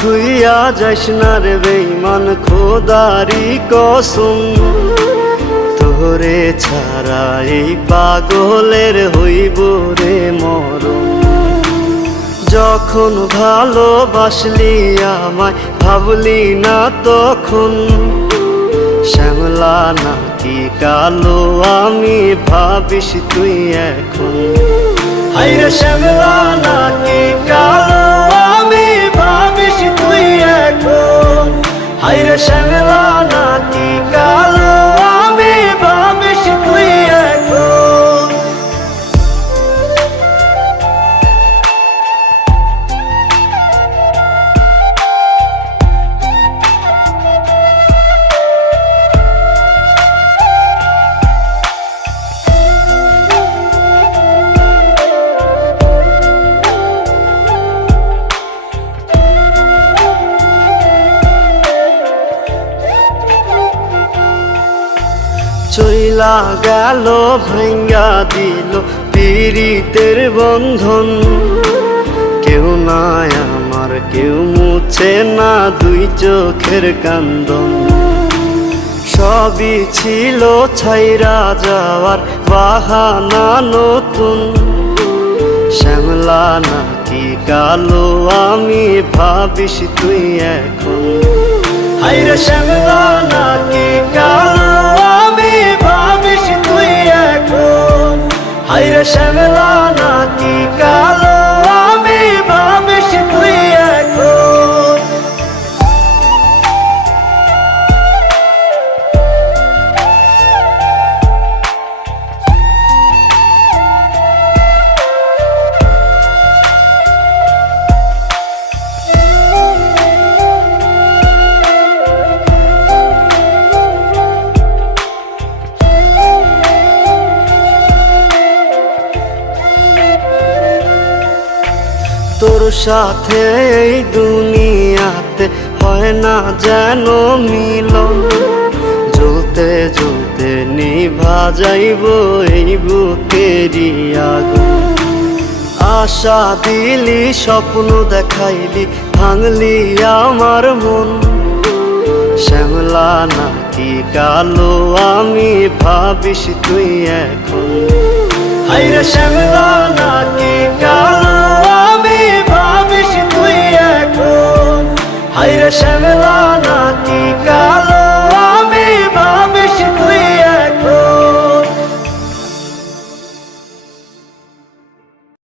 থুইয়া যাইস না রে বেঈমান খোদারি কসম, তোরে ছাড়া এই পাগলের হইব রে মরণ। যখন ভালোবাসলি আমায় ভাবলি না তখন, শ্যামলা নাকি কালো আমি ভাবিস তুই এখন। হায়রে শ্যামলা নাকি কালো আমি ভাবিস তুই এখন। হায়রে শ্যামলা নাকি কালো আমি ভাবিস তুই এখন। চইলা গেল ভাঙ্গা দিল পীড়িতের বন্ধন, কেউ নাই আমার কেউ মুছে না দুই চোখের কান্দন। সবই ছিল ছাইরা যাওয়ার বাহানা নতুন, শ্যামলা নাকি কালো আমি ভাবিস তুই এখন। হায়রে শ্যামলা নাকি কালো আমি ভাবিস তুই এখন। হায়রে শ্যামলা নাকি কালো আমি ভাবিস তুই এখন। তোর সাথে এই দুনিয়াতে হয় না যেন মিলন, জ্বলতে জ্বলতে নিভা যাইব এই বুকেরই আগুন। আশা দিলি স্বপ্ন দেখাইলি ভাঙলি আমার মন, শ্যামলা নাকি কালো আমি ভাবিস তুই এখন। হায়রে শ্যামলা নাকি কালো আমি ভাবিস তুই এখন। হায়রে শ্যামলা না